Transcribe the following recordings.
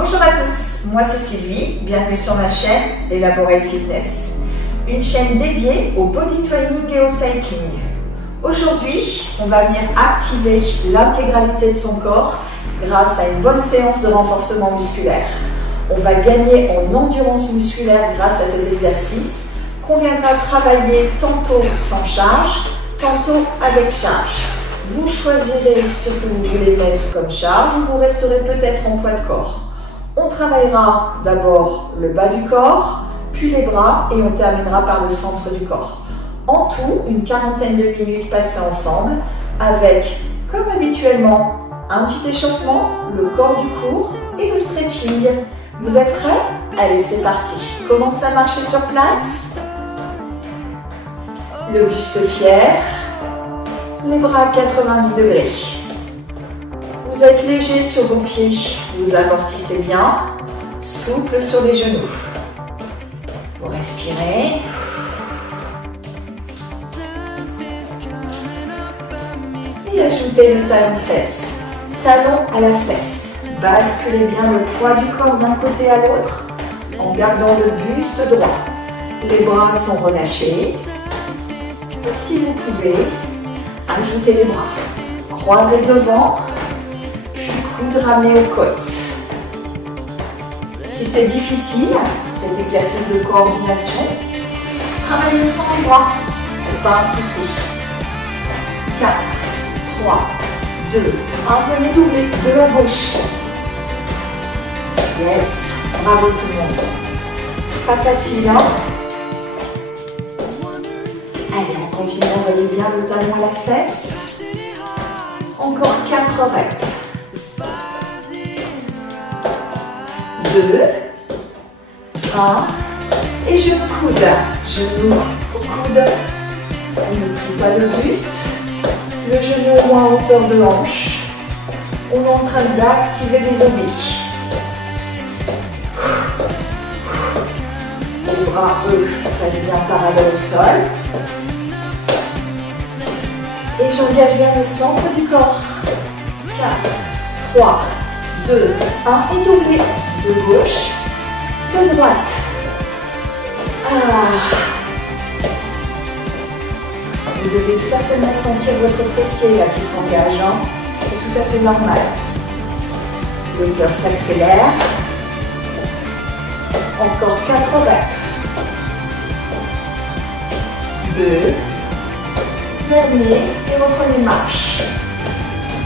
Bonjour à tous, moi c'est Sylvie, bienvenue sur ma chaîne Elaborate Fitness, une chaîne dédiée au body training et au cycling. Aujourd'hui, on va venir activer l'intégralité de son corps grâce à une bonne séance de renforcement musculaire. On va gagner en endurance musculaire grâce à ces exercices qu'on viendra travailler tantôt sans charge, tantôt avec charge. Vous choisirez ce que vous voulez mettre comme charge ou vous resterez peut-être en poids de corps. On travaillera d'abord le bas du corps, puis les bras et on terminera par le centre du corps. En tout, une quarantaine de minutes passées ensemble avec, comme habituellement, un petit échauffement, le corps du cours et le stretching. Vous êtes prêts? Allez, c'est parti. Commencez à marcher sur place. Le buste fier. Les bras à 90 degrés. Vous êtes léger sur vos pieds, vous amortissez bien, souple sur les genoux. Vous respirez. Et ajoutez le talon-fesse. Talon à la fesse. Basculez bien le poids du corps d'un côté à l'autre en gardant le buste droit. Les bras sont relâchés. Et si vous pouvez, ajoutez les bras. Croisez devant. Coude ramené aux côtes. Si c'est difficile, cet exercice de coordination, travaillez sans les bras, c'est pas un souci. 4, 3, 2, 1, venez doubler, 2 à gauche. Yes, bravo tout le monde. Pas facile, hein? Allez, on continue, envoyez bien le talon à la fesse. Encore 4 reps. 2, 1, et je coude, genou au coude, on ne plie pas le buste, le genou au moins à hauteur de hanche, on est en train d'activer les obliques. Les bras, eux, restent bien parallèles au sol, et j'engage bien le centre du corps. 4, 3, 2, 1, et doublez. De gauche, de droite. Vous devez certainement sentir votre fessier là qui s'engage, hein. C'est tout à fait normal. Le cœur s'accélère. Encore 4 reps. 2. Dernier et reprenez marche.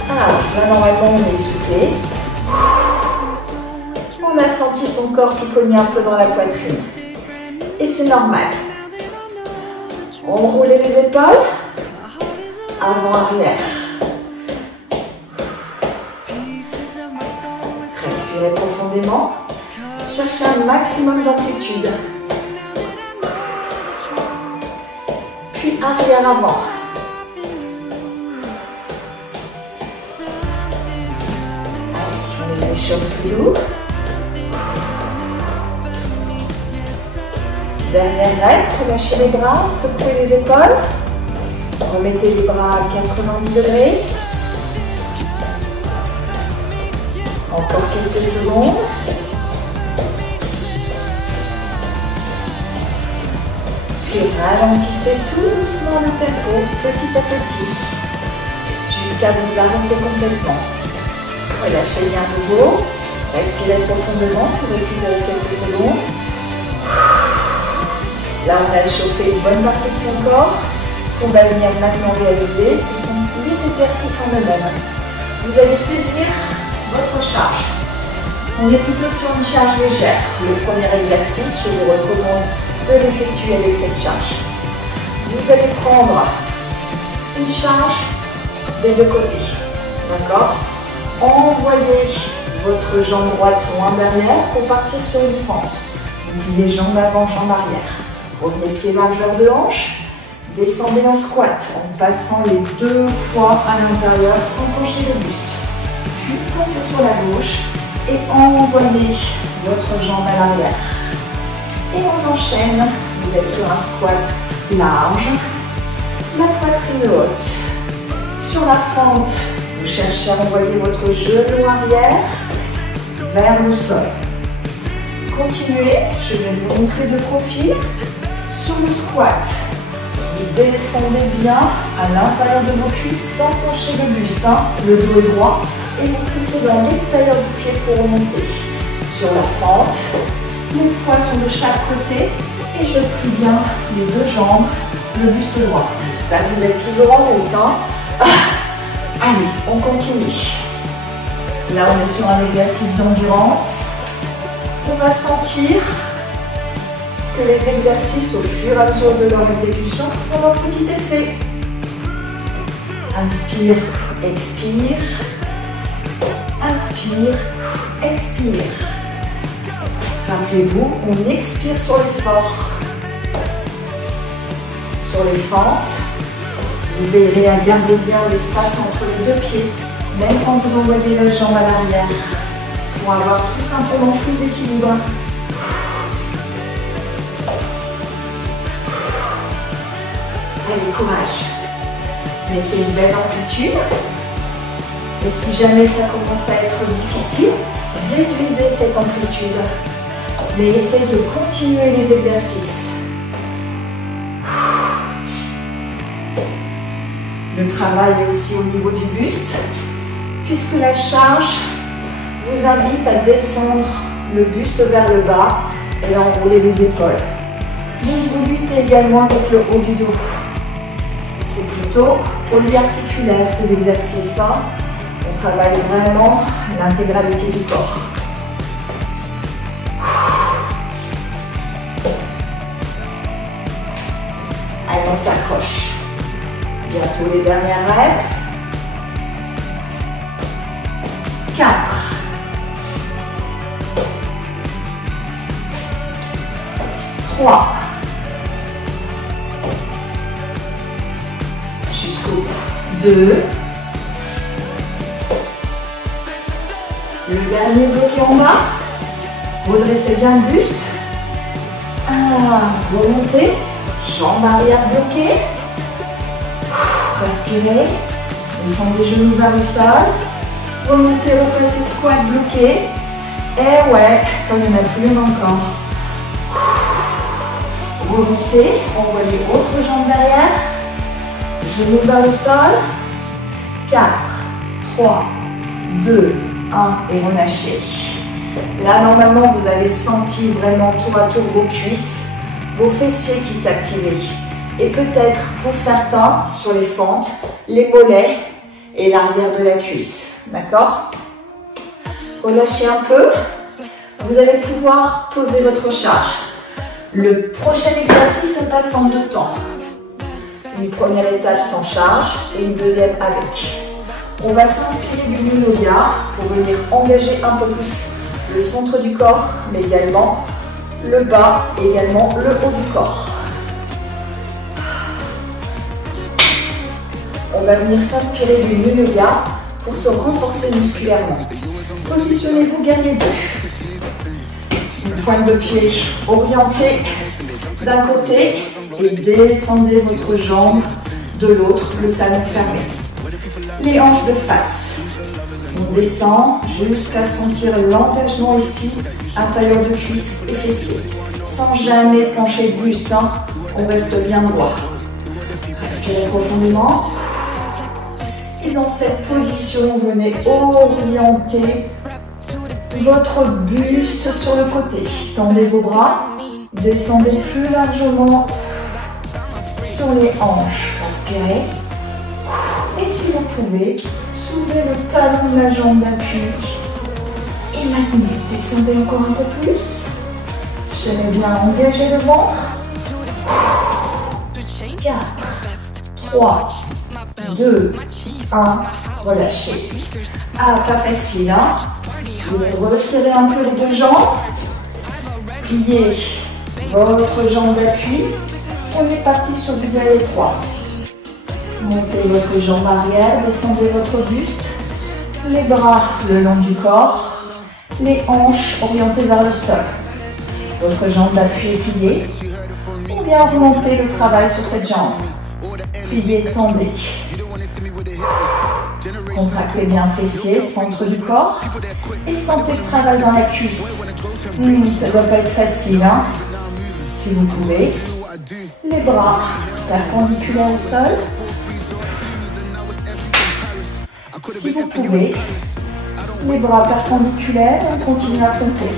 Là normalement on est essoufflé. On a senti son corps qui cognait un peu dans la poitrine. Et c'est normal. Enroulez les épaules. Avant-arrière. Respirez profondément. Cherchez un maximum d'amplitude. Puis arrière-avant. On les échauffe tout doux. Dernière règle, relâchez les bras, secouez les épaules. Remettez les bras à 90 degrés. Encore quelques secondes. Puis ralentissez tout doucement le tempo, petit à petit, jusqu'à vous arrêter complètement. Relâchez bien à nouveau. Respirez profondément pour récupérer quelques secondes. Là, on a chauffé une bonne partie de son corps. Ce qu'on va venir maintenant réaliser, ce sont les exercices en eux-mêmes. Vous allez saisir votre charge. On est plutôt sur une charge légère. Le premier exercice, je vous recommande de l'effectuer avec cette charge. Vous allez prendre une charge des deux côtés. D'accord? Envoyez votre jambe droite loin derrière pour partir sur une fente. Oubliez jambes avant, jambes arrière. Revenez pied largeur de hanche, descendez en squat en passant les deux poids à l'intérieur sans pencher le buste. Puis passez sur la gauche et envoyez votre jambe à l'arrière. Et on enchaîne, vous êtes sur un squat large, la poitrine haute. Sur la fente, vous cherchez à envoyer votre genou arrière, vers le sol. Continuez, je vais vous montrer de profil. Sur le squat, vous descendez bien à l'intérieur de vos cuisses sans pencher le buste, le dos est droit, et vous poussez vers l'extérieur du pied pour remonter. Sur la fente, les poids sont de chaque côté et je plie bien les deux jambes, le buste droit. J'espère que vous êtes toujours en route. Allez, on continue. Là, on est sur un exercice d'endurance. On va sentir que les exercices, au fur et à mesure de leur exécution, font leur petit effet. Inspire, expire. Inspire, expire. Rappelez-vous, on expire sur l'effort. Sur les fentes, vous veillerez à garder bien l'espace entre les deux pieds, même quand vous envoyez la jambe à l'arrière, pour avoir tout simplement plus d'équilibre. Allez, courage. Mettez une belle amplitude. Et si jamais ça commence à être difficile, réduisez cette amplitude. Mais essayez de continuer les exercices. Le travail aussi au niveau du buste, puisque la charge vous invite à descendre le buste vers le bas et à enrouler les épaules. Donc vous luttez également avec le haut du dos. C'est plutôt polyarticulaire ces exercices. On travaille vraiment l'intégralité du corps. Allez, on s'accroche. Bientôt les dernières reps. 4. 3. Jusqu'au bout. 2. Le dernier bloqué en bas. Redressez bien le buste. 1. Remontez. Jambes arrière bloquées. Respirez. Descendez les genoux vers le sol. Remontez, replacez squat bloqué. Et ouais, quand il n'y en a plus, encore. Remontez, envoyez autre jambe derrière. Genoux vers le sol. 4, 3, 2, 1 et relâchez. Là, normalement, vous avez senti vraiment tour à tour vos cuisses, vos fessiers qui s'activaient. Et peut-être, pour certains, sur les fentes, les mollets et l'arrière de la cuisse. D'accord? Relâchez un peu. Vous allez pouvoir poser votre charge. Le prochain exercice se passe en 2 temps. Une première étape sans charge et une deuxième avec. On va s'inspirer du yoga pour venir engager un peu plus le centre du corps, mais également le bas et également le haut du corps. On va venir s'inspirer du yoga pour se renforcer musculairement. Positionnez-vous guerrier 2. Une pointe de pied orientée d'un côté et descendez votre jambe de l'autre, le talon fermé. Les hanches de face. On descend jusqu'à sentir l'engagement ici, intérieur de cuisse et fessier. Sans jamais pencher le buste, on reste bien droit. Respirez profondément. Et dans cette position, venez orienter votre buste sur le côté. Tendez vos bras, descendez plus largement sur les hanches. Respirez. Et si vous pouvez, soulevez le talon de la jambe d'appui. Et maintenez. Descendez encore un peu plus. J'aime bien engager le ventre. 4, 3, 2, 1. Relâchez. Ah, pas facile, hein? Vous pouvez resserrer un peu les deux jambes. Pliez votre jambe d'appui. On est parti sur du galet 3. Montez votre jambe arrière, descendez votre buste. Les bras le long du corps. Les hanches orientées vers le sol. Votre jambe d'appui est pliée. On vient augmenter le travail sur cette jambe. Pliez, tendez. Contractez bien fessier, centre du corps. Et sentez le travail dans la cuisse. Ça ne doit pas être facile, hein. Si vous pouvez. Les bras perpendiculaires au sol. Si vous pouvez. Les bras perpendiculaires, on continue à compter.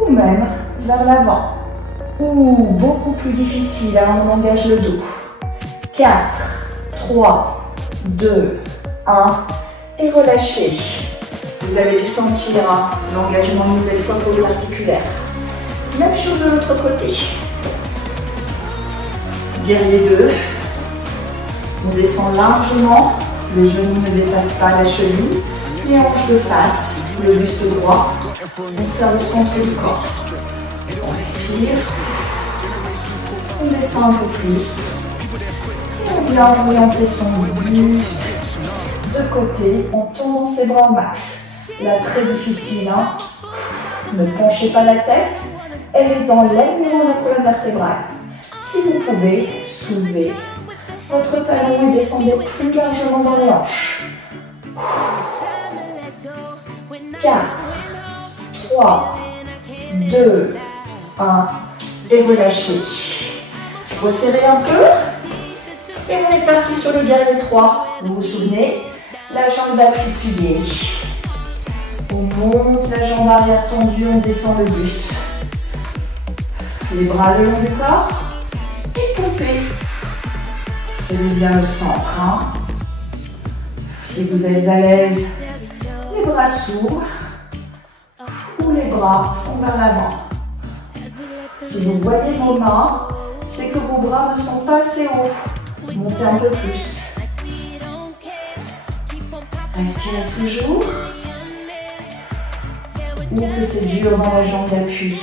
Ou même vers l'avant. Ou beaucoup plus difficile, hein, on engage le dos. 4, 3, 2, 1 et relâchez. Vous avez dû sentir hein, l'engagement une nouvelle fois polyarticulaire. Même chose de l'autre côté. Guerrier 2. On descend largement. Le genou ne dépasse pas la cheville. Les hanches de face, le buste droit. On serre le centre du corps. On respire. On descend un peu plus. On vient orienter son buste de côté en tournant ses bras au max. Là, très difficile. Hein. Ne penchez pas la tête. Elle est dans l'alignement de la colonne vertébrale. Si vous pouvez, soulevez votre talon et descendez plus largement dans les hanches. 4, 3, 2, 1 et relâchez. Resserrez un peu. Et on est parti sur le guerrier 3. Vous vous souvenez? La jambe d'appui pliée. On monte la jambe arrière tendue, on descend le buste. Les bras le long du corps. Et pompez. C'est bien le centre. Hein. Si vous êtes à l'aise, les bras s'ouvrent. Ou les bras sont vers l'avant. Si vous voyez vos mains, c'est que vos bras ne sont pas assez hauts. Montez un peu plus. Respirez toujours. Ou que c'est dur dans la jambe d'appui,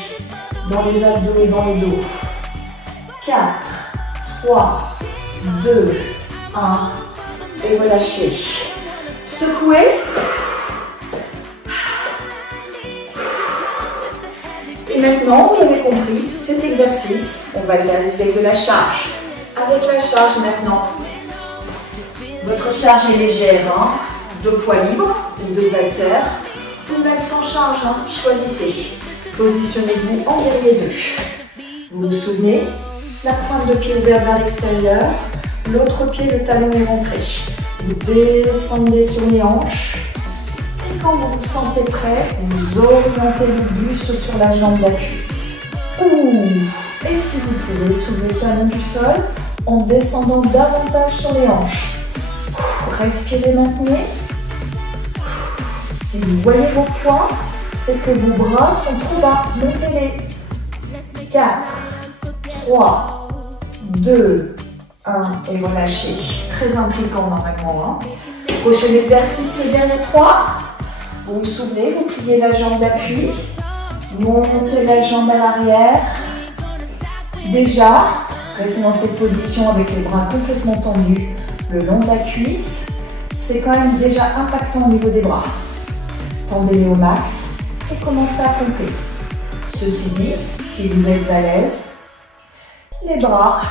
dans les abdos et dans le dos. 4, 3, 2, 1 et relâchez. Secouez. Et maintenant, vous l'avez compris, cet exercice, on va le réaliser avec de la charge. Avec la charge maintenant, votre charge est légère, hein? 2 poids libres ou 2 haltères, ou même sans charge, hein? Choisissez. Positionnez-vous en guerrier 2. Vous vous souvenez, la pointe de pied ouverte vers l'extérieur, l'autre pied, le talon est rentré. Vous descendez sur les hanches. Et quand vous vous sentez prêt, vous orientez le buste sur la jambe d'appui. Et si vous pouvez, soulevez le talon du sol en descendant davantage sur les hanches. Respirez, maintenez. Si vous voyez vos poings, c'est que vos bras sont trop bas. Montez-les. 4, 3, 2, 1 et relâchez. Très impliquant normalement. Hein. Prochain exercice, le dernier 3. Vous vous souvenez, vous pliez la jambe d'appui. Montez la jambe à l'arrière. Déjà, restez dans cette position avec les bras complètement tendus le long de la cuisse. C'est quand même déjà impactant au niveau des bras. Tendez-les au max et commencez à pomper. Ceci dit, si vous êtes à l'aise, les bras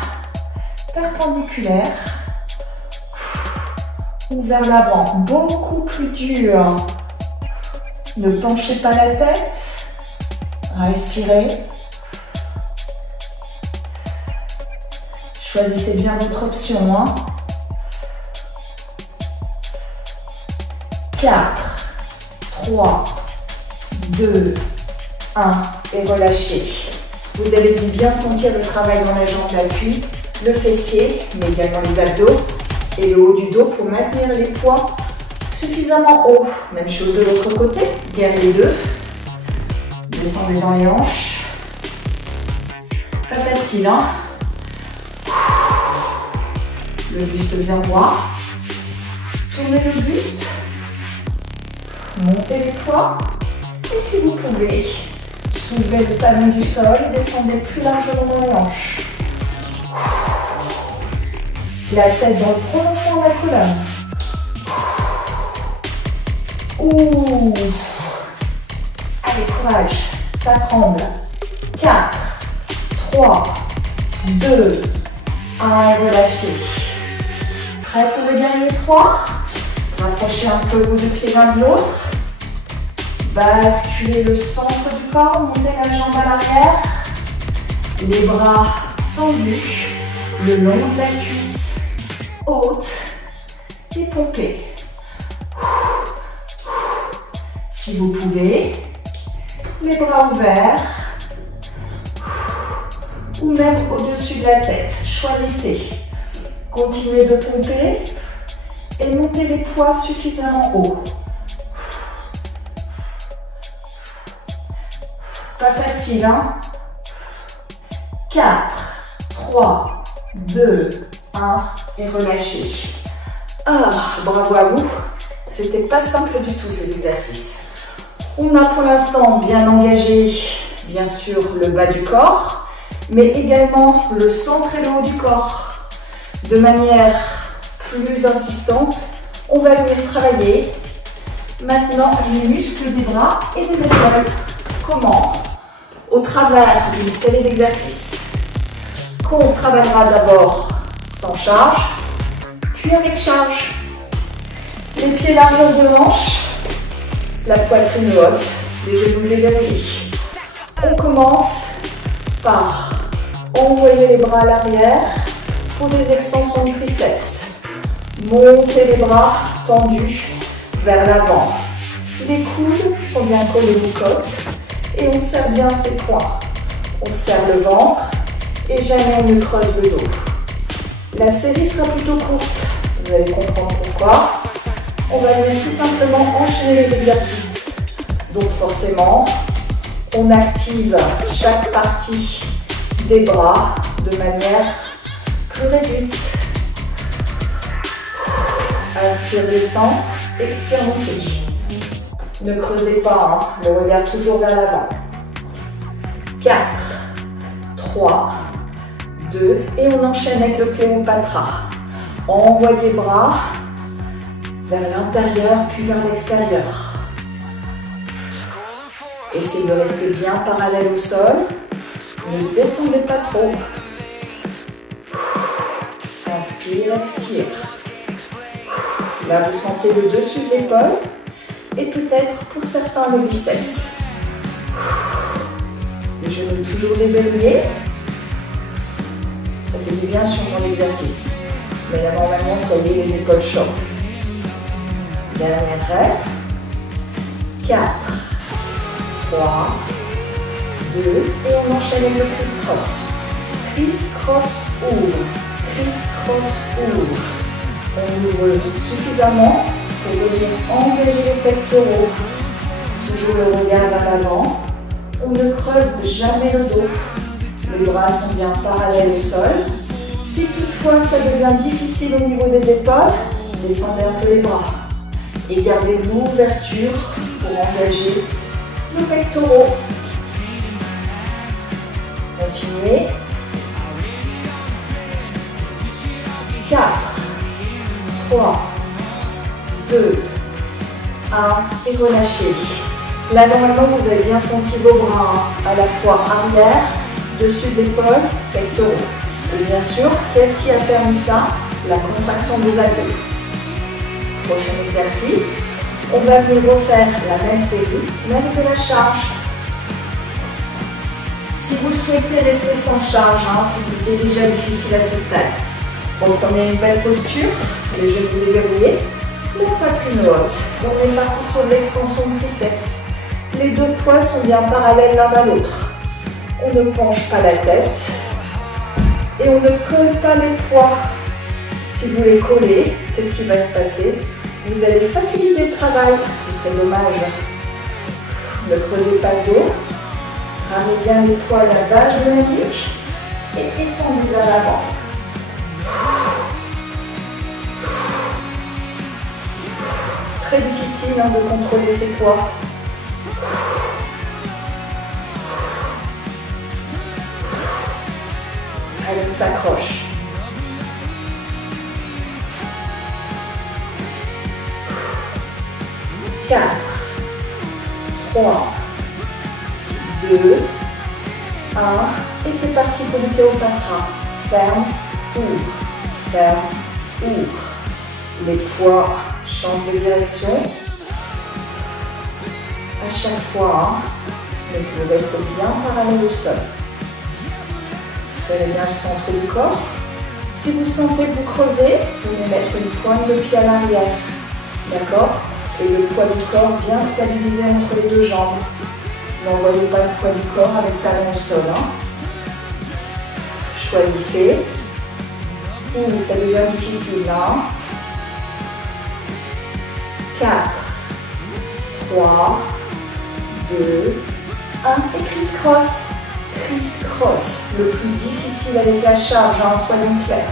perpendiculaires ou vers l'avant, beaucoup plus dur. Ne penchez pas la tête. Respirez. Choisissez bien votre option. Hein. 4, 3, 2, 1 et relâchez. Vous avez dû bien sentir le travail dans la jambe d'appui, le fessier, mais également les abdos et le haut du dos pour maintenir les poids suffisamment haut. Même chose de l'autre côté, guerrier 2. Descendez dans les hanches. Pas facile, hein? Le buste bien droit. Tournez le buste. Montez les poids. Et si vous pouvez, soulevez le talon du sol et descendez plus largement dans les hanches. La tête dans le prolongement de la colonne. Allez, courage. Ça tremble. 4, 3, 2, 1 et relâchez. Prêt pour le dernier 3. Rapprochez un peu vos 2 pieds l'un de l'autre. Basculez le centre du corps, montez la jambe à l'arrière. Les bras tendus, le long de la cuisse haute et pompez. Si vous pouvez, les bras ouverts ou même au-dessus de la tête. Choisissez. Continuez de pomper et montez les poids suffisamment haut. Pas facile, hein? 4, 3, 2, 1 et relâchez. Ah, bravo à vous. C'était pas simple du tout ces exercices. On a pour l'instant bien engagé, bien sûr, le bas du corps, mais également le centre et le haut du corps. De manière plus insistante, on va venir travailler maintenant les muscles des bras et des épaules. Comment? Au travers d'une série d'exercices qu'on travaillera d'abord sans charge, puis avec charge. Les pieds largeur de hanche, la poitrine haute, les genoux déverrouillés. On commence par envoyer les bras à l'arrière pour des extensions de triceps. Montez les bras tendus vers l'avant. Les coudes sont bien collés aux côtes et on serre bien ses poings. On serre le ventre et jamais on ne creuse le dos. La série sera plutôt courte, vous allez comprendre pourquoi. On va venir tout simplement enchaîner les exercices. Donc forcément, on active chaque partie des bras de manière plus réduite. Inspire, descente, expire, montée. Ne creusez pas, hein, le regard toujours vers l'avant. 4, 3, 2, et on enchaîne avec le Cléopatra. Envoyez bras vers l'intérieur puis vers l'extérieur. Essayez de rester bien parallèle au sol. Ne descendez pas trop. Inspire, expire. Là, vous sentez le dessus de l'épaule et peut-être pour certains le biceps. Les genoux toujours déverrouillés. Ça fait du bien sur mon exercice. Mais là, normalement, ça y est, les épaules chauffent. Dernière rêve. 4, 3, 2, et on enchaîne avec le criss-cross. Criss-cross, ouvre. Criss-cross, ouvre. On ouvre suffisamment pour venir engager les pectoraux. Toujours le regard vers l'avant. On ne creuse jamais le dos. Les bras sont bien parallèles au sol. Si toutefois ça devient difficile au niveau des épaules, descendez un peu les bras. Et gardez l'ouverture pour engager nos pectoraux. Continuez. 4, 3, 2, 1 et relâchez. Là, normalement, vous avez bien senti vos bras à la fois arrière, dessus de l'épaule, pectoraux. Et bien sûr, qu'est-ce qui a permis ça? La contraction des abdos. Prochain exercice, on va venir refaire la même série, mais avec de la charge. Si vous souhaitez rester sans charge, si c'était déjà difficile à ce stade, reprenez une belle posture, les genoux déverrouillés, la poitrine haute. Donc on est parti sur l'extension de triceps. Les deux poids sont bien parallèles l'un à l'autre. On ne penche pas la tête et on ne colle pas les poids. Si vous les collez, qu'est-ce qui va se passer? Vous allez faciliter le travail. Ce serait dommage. Ne creusez pas le dos. Ramenez bien les poids à la base de la nuque et étendez vers l'avant. Très difficile de contrôler ses poids. Allez, on s'accroche. Quatre, 3, 2, 1, et c'est parti pour le Cléopatra. Ferme, ouvre, ferme, ouvre. Les poids changent de direction. À chaque fois, donc vous restez bien parallèle au sol. Serrez bien le centre du corps. Si vous sentez que vous creusez, vous pouvez mettre une pointe de pied à l'arrière. D'accord? Et le poids du corps bien stabilisé entre les deux jambes. N'envoyez pas le poids du corps avec talon au sol. Hein. Choisissez. Ouh, ça devient difficile là. 4, 3, 2, 1 et criss-cross. Criss-cross, le plus difficile avec la charge, hein, soyons clairs.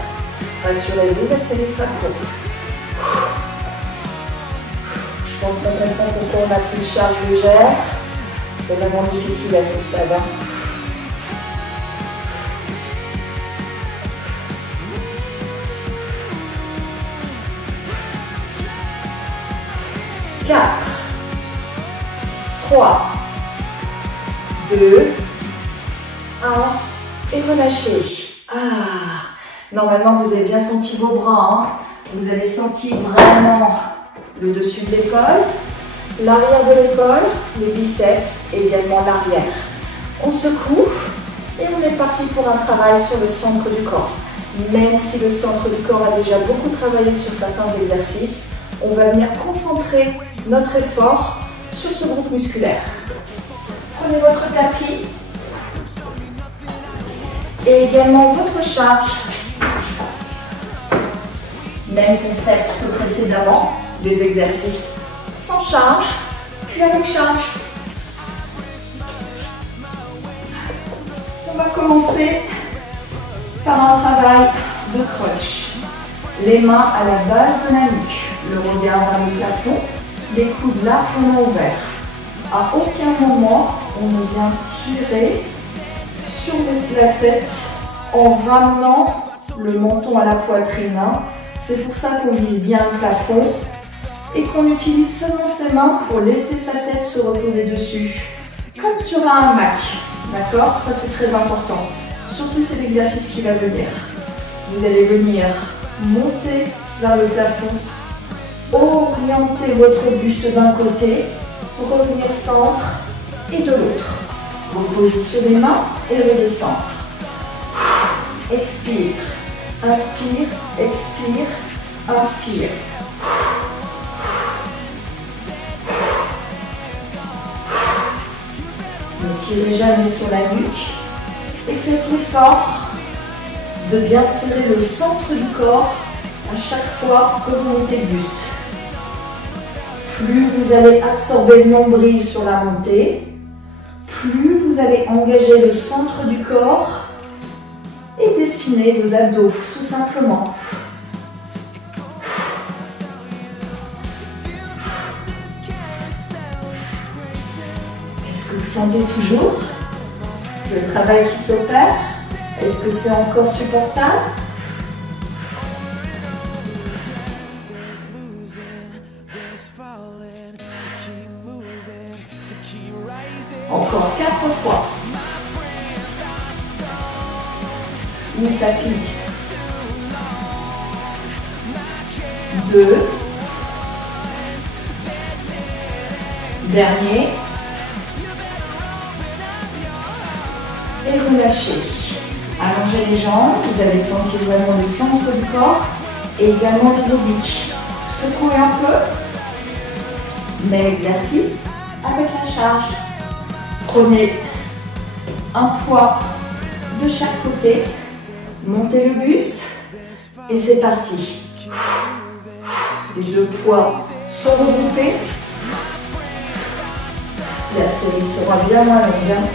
Rassurez-vous, la série sera courte. Je pense qu'on comprend pourquoi on a pris une charge légère. C'est vraiment difficile à ce stade. Hein. Quatre, 3, 2, 1 et relâchez. Normalement vous avez bien senti vos bras. Hein. Vous avez senti vraiment le dessus de l'épaule, l'arrière de l'épaule, les biceps et également l'arrière. On secoue et on est parti pour un travail sur le centre du corps. Même si le centre du corps a déjà beaucoup travaillé sur certains exercices, on va venir concentrer notre effort sur ce groupe musculaire. Prenez votre tapis et également votre charge. Même concept que précédemment, des exercices sans charge, puis avec charge. On va commencer par un travail de crunch. Les mains à la base de la nuque, le regard vers le plafond, les coudes largement ouverts. À aucun moment, on ne vient tirer sur la tête en ramenant le menton à la poitrine. C'est pour ça qu'on vise bien le plafond et qu'on utilise seulement ses mains pour laisser sa tête se reposer dessus, comme sur un hamac. D'accord? Ça c'est très important. Surtout c'est l'exercice qui va venir. Vous allez venir monter vers le plafond, orienter votre buste d'un côté, revenir centre et de l'autre. Repositionner les mains et redescendre. Expire, inspire, expire, inspire. Ne tirez jamais sur la nuque et faites l'effort de bien serrer le centre du corps à chaque fois que vous montez le buste. Plus vous allez absorber le nombril sur la montée, plus vous allez engager le centre du corps et dessiner vos abdos, tout simplement. Est-ce que vous sentez toujours le travail qui s'opère? Est-ce que c'est encore supportable? Encore 4 fois. Où ça pique. 2. Dernier. Et relâchez. Allongez les jambes. Vous allez sentir vraiment le centre du corps et également les obliques. Secouez un peu. Même exercice avec la charge. Prenez un poids de chaque côté. Montez le buste et c'est parti. Les deux poids sont regroupés. La série sera bien moins longue,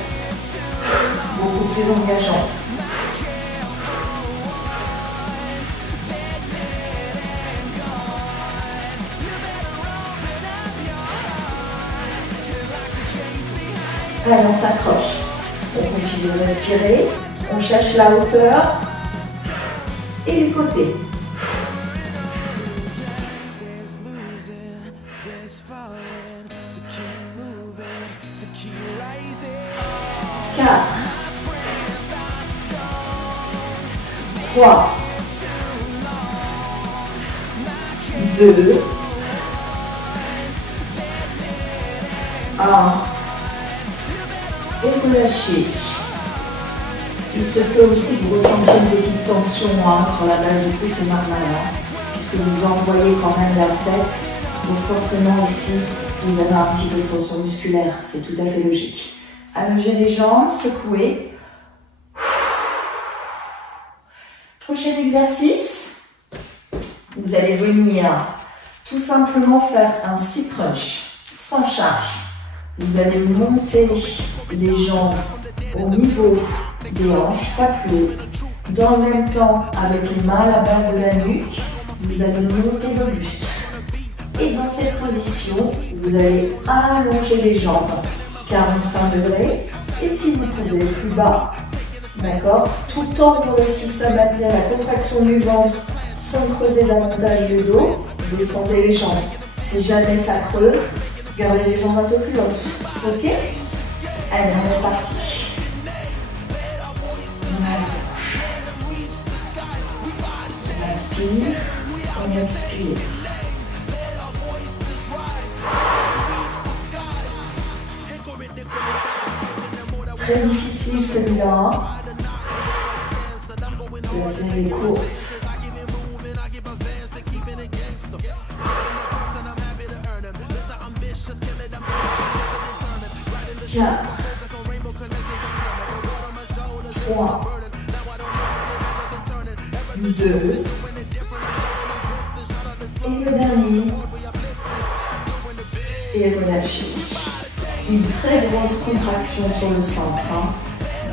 beaucoup plus engageante. Allez, on s'accroche. On continue de respirer. On cherche la hauteur et les côtés. 4, 3, 2, 1. Et relâchez. Il se peut aussi que vous ressentiez une petite tension sur la base du cou, c'est normal, puisque vous envoyez quand même la tête. Donc forcément ici, vous avez un petit peu de tension musculaire, c'est tout à fait logique. Allongez les jambes, secouez. Prochain exercice, vous allez venir tout simplement faire un six crunch sans charge. Vous allez monter les jambes au niveau des hanches, pas plus haut. Dans le même temps, avec les mains à la base de la nuque, vous allez monter le buste. Et dans cette position, vous allez allonger les jambes, 45 degrés. Et si vous pouvez, plus bas, d'accord, tout en vous réussissez à maintenir la contraction du ventre sans creuser davantage le dos, descendez les jambes. Si jamais ça creuse, gardez les jambes un peu plus hautes. Ok? Allez, on est parti. On inspire, on expire. Très difficile celui-là. La série est courte. 4, 3, 2, et le dernier, et relâchez. Une très grosse contraction sur le centre.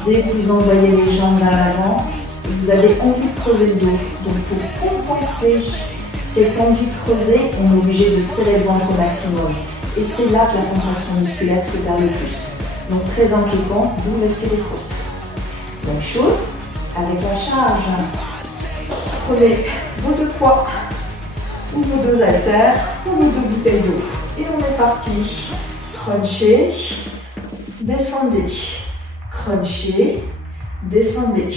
Dès que vous envoyez les jambes vers l'avant, vous avez envie de creuser le dos. Donc pour compenser cette envie de creuser, on est obligé de serrer le ventre au maximum. Et c'est là que la contraction musculaire se perd le plus. Donc très impliquant, vous laissez les côtes. Même chose avec la charge. Prenez vos deux poids, ou vos deux haltères, ou vos deux bouteilles d'eau. Et on est parti. Crunchez, descendez. Crunchez, descendez.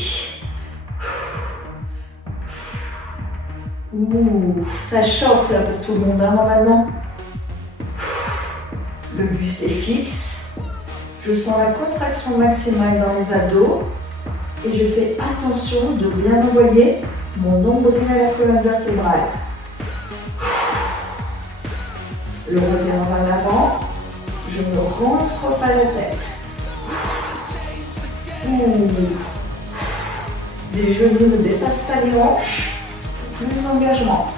Ouh, ça chauffe là pour tout le monde, normalement. Le buste est fixe. Je sens la contraction maximale dans les abdos. Et je fais attention de bien envoyer mon nombril à la colonne vertébrale. Le regard vers l'avant. Je ne rentre pas la tête. Ouh. Les genoux ne dépassent pas les hanches. Plus d'engagement.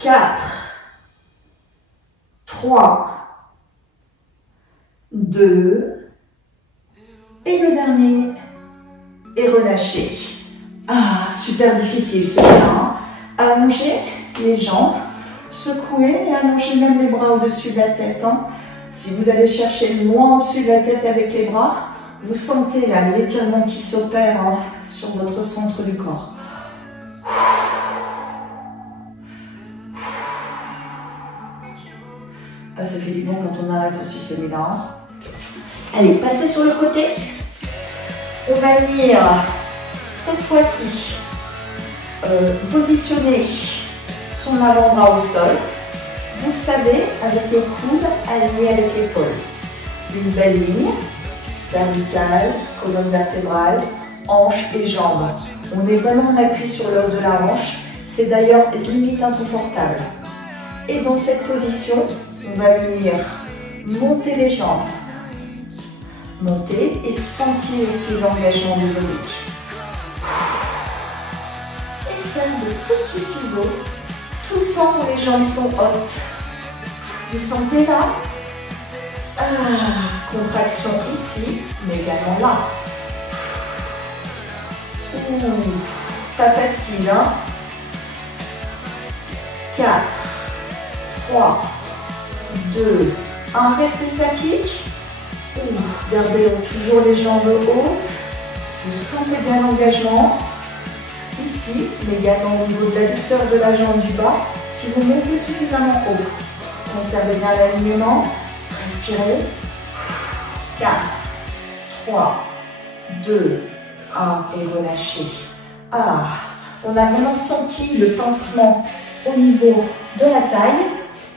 4, 3, 2, et le dernier, et relâchez. Ah, super difficile celui-là. Allongez les jambes, secouez et allongez même les bras au-dessus de la tête. Si vous allez chercher loin au-dessus de la tête avec les bras, vous sentez là l'étirement qui s'opère sur votre centre du corps. Ah, ça fait du bien quand on arrête aussi celui-là. Allez, passez sur le côté. On va venir, cette fois-ci, positionner son avant-bras au sol. Vous le savez, avec le coude aligné avec l'épaule. Une belle ligne, cervicale, colonne vertébrale, hanche et jambes. On est vraiment en appui sur l'os de la hanche. C'est d'ailleurs limite inconfortable. Et dans cette position, on va venir monter les jambes. Monter et sentir aussi l'engagement des obliques. Et faire de petits ciseaux tout le temps où les jambes sont hautes. Vous sentez là? Contraction ici, mais également là. Pas facile, 4, 3, 2, 1, restez statique. Gardez toujours les jambes hautes. Vous sentez bien l'engagement ici, mais également au niveau de l'adducteur de la jambe du bas. Si vous montez suffisamment haut, conservez bien l'alignement. Respirez. 4, 3, 2, 1 et relâchez. On a vraiment senti le pincement au niveau de la taille,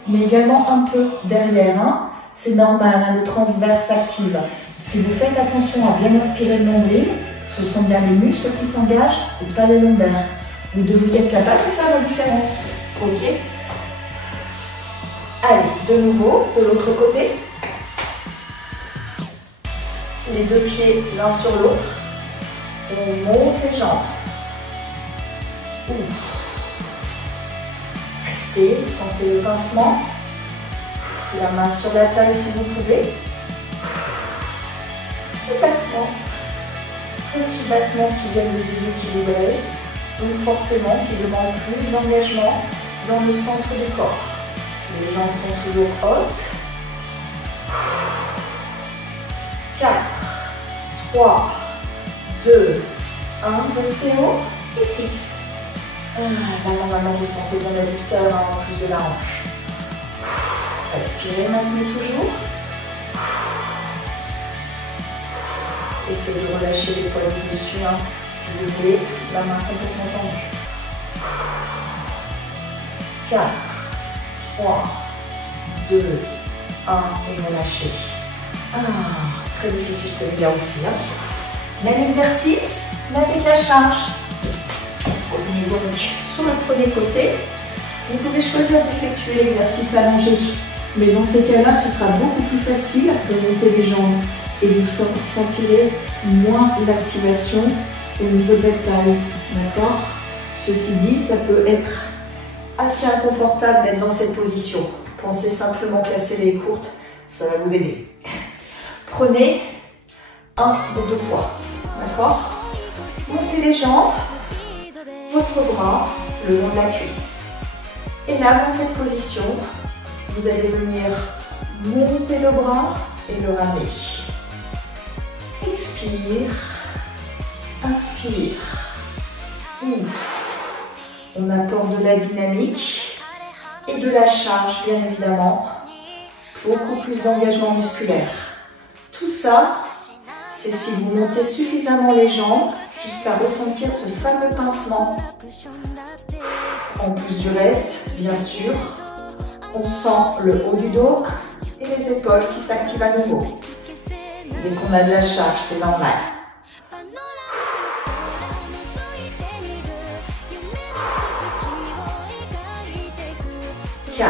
mais également un peu derrière. Hein. C'est normal, hein, le transverse s'active. Si vous faites attention à bien aspirer le nombril, ce sont bien les muscles qui s'engagent et pas les lombaires. Vous devriez être capable de faire la différence. Ok? Allez, de nouveau, de l'autre côté. Les deux pieds l'un sur l'autre. On monte les jambes. Restez, sentez le pincement. La main sur la taille si vous pouvez. Petit battement qui vient de déséquilibrer, donc forcément qui demande plus d'engagement dans le centre du corps. Les jambes sont toujours hautes. 4, 3, 2, 1, restez haut et fixe. Là, normalement, vous sentez bien l'adducteur en plus de la hanche. Respirez, maintenez toujours. Essayez de relâcher les poils du dessus, hein, si vous voulez, la main complètement tendue. 4, 3, 2, 1 et relâchez. Très difficile celui-là aussi. Hein. Même exercice, mais avec la charge. Revenez donc sur le premier côté. Vous pouvez choisir d'effectuer l'exercice allongé. Mais dans ces cas-là, ce sera beaucoup plus facile de monter les jambes. Et vous sentirez moins l'activation au niveau de la taille. D'accord? Ceci dit, ça peut être assez inconfortable d'être dans cette position. Pensez simplement que la série est courte, ça va vous aider. Prenez un des deux poids. D'accord? Montez les jambes, votre bras le long de la cuisse. Et là, dans cette position, vous allez venir monter le bras et le ramener. Expire, inspire. On apporte de la dynamique et de la charge, bien évidemment. Beaucoup plus d'engagement musculaire. Tout ça, c'est si vous montez suffisamment les jambes jusqu'à ressentir ce fameux pincement. En plus du reste, bien sûr, on sent le haut du dos et les épaules qui s'activent à nouveau. Dès qu'on a de la charge, c'est normal. 4,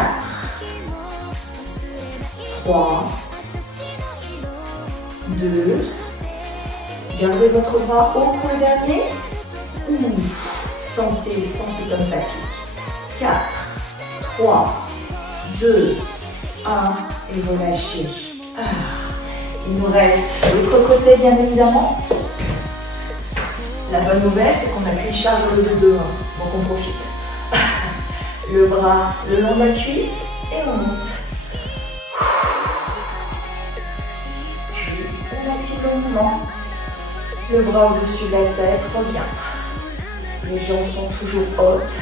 3, 2, gardez votre bras haut pour le dernier. Sentez comme ça pique. 4, 3, 2, 1 et relâchez. Il nous reste l'autre côté, bien évidemment. La bonne nouvelle, c'est qu'on a qu'une charge au lieu de deux, donc on profite. Le bras le long de la cuisse et on monte. Puis on active le mouvement. Le bras au-dessus de la tête revient. Les jambes sont toujours hautes.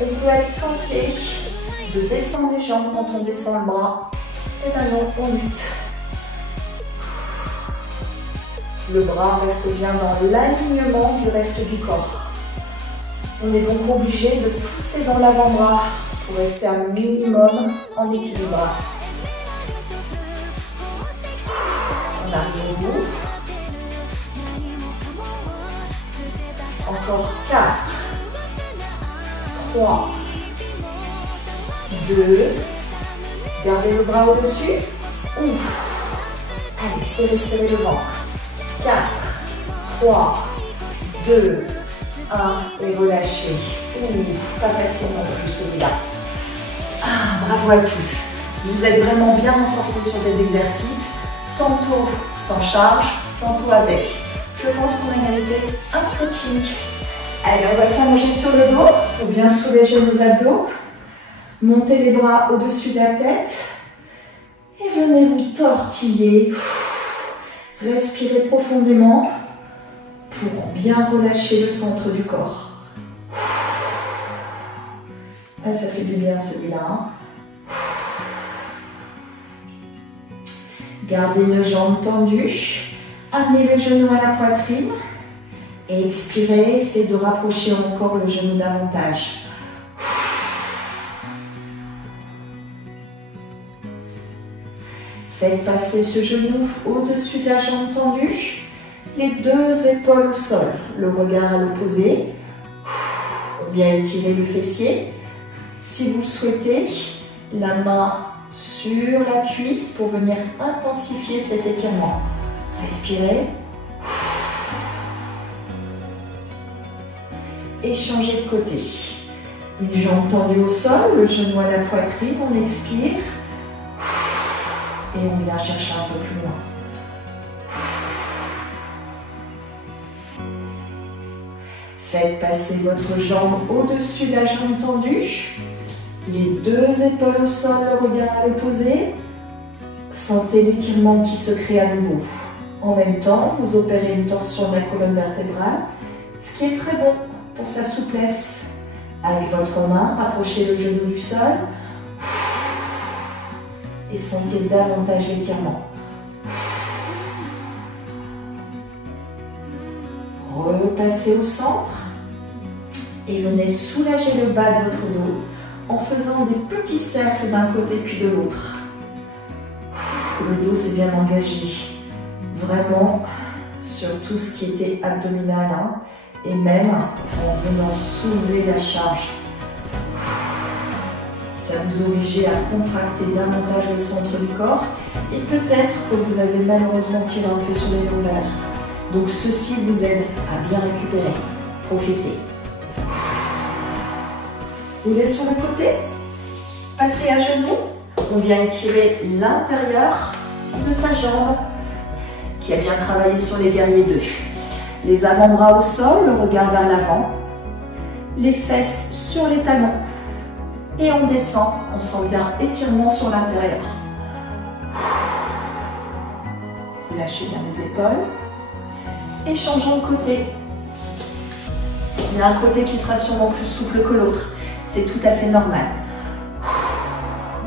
On peut aller tenter de descendre les jambes quand on descend le bras. Et maintenant on lutte. Le bras reste bien dans l'alignement du reste du corps. On est donc obligé de pousser dans l'avant-bras pour rester un minimum en équilibre. On arrive au bout. Encore 4, 3, 2, gardez le bras au-dessus. Allez, serrez le ventre. 4, 3, 2, 1 et relâchez. Pas facile non plus celui-là. Bravo à tous. Vous êtes vraiment bien renforcés sur ces exercices, tantôt sans charge, tantôt avec. Je pense qu'on a mérité un stretching. Allez, on va s'allonger sur le dos pour bien soulager nos abdos. Montez les bras au-dessus de la tête et venez vous tortiller. Respirez profondément pour bien relâcher le centre du corps. Ça fait du bien celui-là. Gardez une jambe tendue. Amenez le genou à la poitrine. Et expirez, essayez de rapprocher encore le genou davantage. Faites passer ce genou au-dessus de la jambe tendue, les deux épaules au sol, le regard à l'opposé. On vient étirer le fessier. Si vous le souhaitez, la main sur la cuisse pour venir intensifier cet étirement. Respirez. Et changez de côté. Une jambe tendue au sol, le genou à la poitrine, on expire. Et on vient chercher un peu plus loin. Faites passer votre jambe au-dessus de la jambe tendue. Les deux épaules au sol, le regard à l'opposé. Sentez l'étirement qui se crée à nouveau. En même temps, vous opérez une torsion de la colonne vertébrale, ce qui est très bon pour sa souplesse. Avec votre main, rapprochez le genou du sol et sentez davantage l'étirement. Repassez au centre et venez soulager le bas de votre dos en faisant des petits cercles d'un côté puis de l'autre. Le dos s'est bien engagé, vraiment sur tout ce qui était abdominal, hein, et même en venant soulever la charge. Ça vous oblige à contracter davantage le centre du corps et peut-être que vous avez malheureusement tiré un peu sur les lombaires. Donc ceci vous aide à bien récupérer. Profitez. Roulez sur le côté. Passez à genoux. On vient étirer l'intérieur de sa jambe qui a bien travaillé sur les guerriers 2. Les avant-bras au sol, le regard vers l'avant. Les fesses sur les talons. Et on descend, on sent bien étirement sur l'intérieur. Vous lâchez bien les épaules. Et changeons de côté. Il y a un côté qui sera sûrement plus souple que l'autre. C'est tout à fait normal.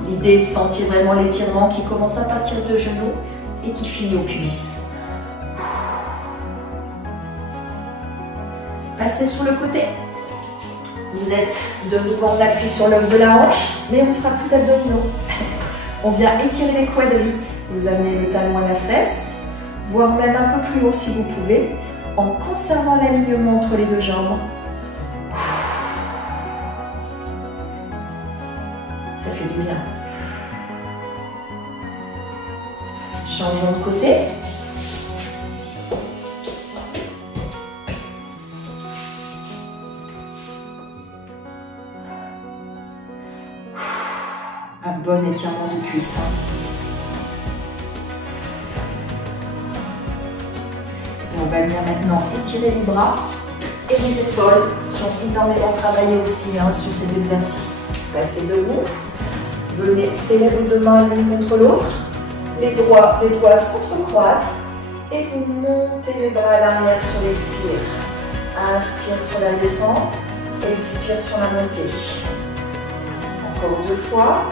L'idée est de sentir vraiment l'étirement qui commence à partir de genoux et qui finit au pubis. Passez sur le côté. Vous êtes de nouveau en appui sur l'os de la hanche, mais on ne fera plus d'abdominaux. On vient étirer les quadris. Vous amenez le talon à la fesse, voire même un peu plus haut si vous pouvez, en conservant l'alignement entre les deux jambes. Ça fait du bien. Changeons de côté. Un bon étirement de cuisse. Et on va venir maintenant étirer les bras et les épaules qui ont énormément travaillé aussi sur ces exercices. Passez debout. Venez serrer vos deux mains l'une contre l'autre. Les doigts s'entrecroisent et vous montez les bras à l'arrière sur l'expire. Inspire sur la descente, expire sur la montée. Encore deux fois.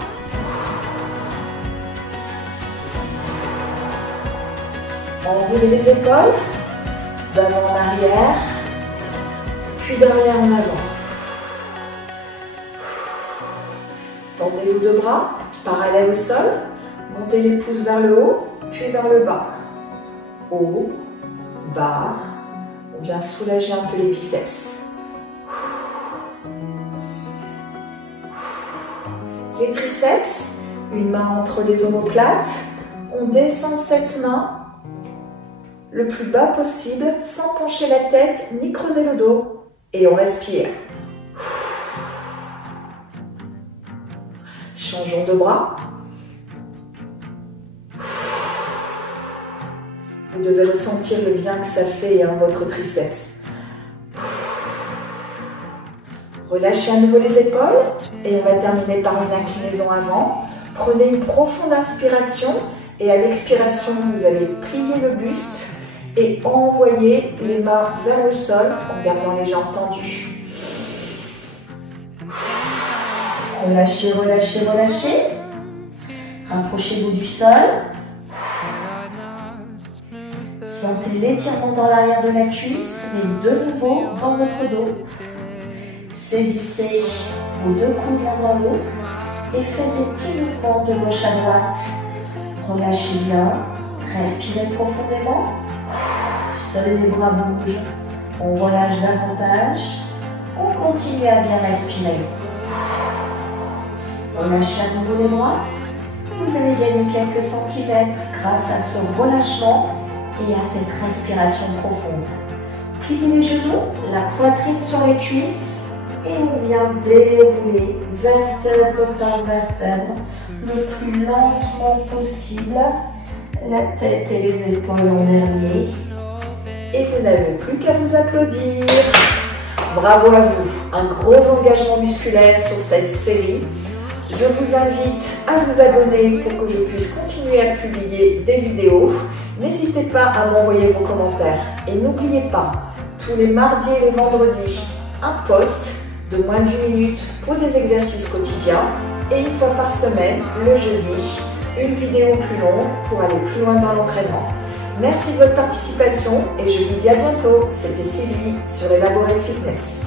Enroulez les épaules, d'avant en arrière, puis d'arrière en avant. Tendez vos deux bras, parallèles au sol, montez les pouces vers le haut, puis vers le bas. Haut, bas, on vient soulager un peu les biceps. Les triceps, une main entre les omoplates, on descend cette main le plus bas possible, sans pencher la tête ni creuser le dos. Et on respire. Changeons de bras. Vous devez ressentir le bien que ça fait votre triceps. Relâchez à nouveau les épaules et on va terminer par une inclinaison avant. Prenez une profonde inspiration et à l'expiration, vous allez plier le buste et envoyer les mains vers le sol en gardant les jambes tendues. Relâchez, relâchez, relâchez. Rapprochez-vous du sol. Sentez l'étirement dans l'arrière de la cuisse, mais de nouveau dans votre dos. Saisissez vos deux coudes l'un dans l'autre et faites des petits mouvements de gauche à droite. Relâchez bien, respirez profondément. Seuls les bras bougent. On relâche davantage. On continue à bien respirer. Relâchez à nouveau les bras. Vous allez gagner quelques centimètres grâce à ce relâchement et à cette respiration profonde. Pliez les genoux, la poitrine sur les cuisses et on vient dérouler vertèbre par vertèbre le plus lentement possible. La tête et les épaules en dernier. Et vous n'avez plus qu'à vous applaudir. Bravo à vous, un gros engagement musculaire sur cette série. Je vous invite à vous abonner pour que je puisse continuer à publier des vidéos. N'hésitez pas à m'envoyer vos commentaires. Et n'oubliez pas, tous les mardis et les vendredis, un post de moins d'1 minute pour des exercices quotidiens. Et une fois par semaine, le jeudi, une vidéo plus longue pour aller plus loin dans l'entraînement. Merci de votre participation et je vous dis à bientôt. C'était Sylvie sur Elaborate Fitness.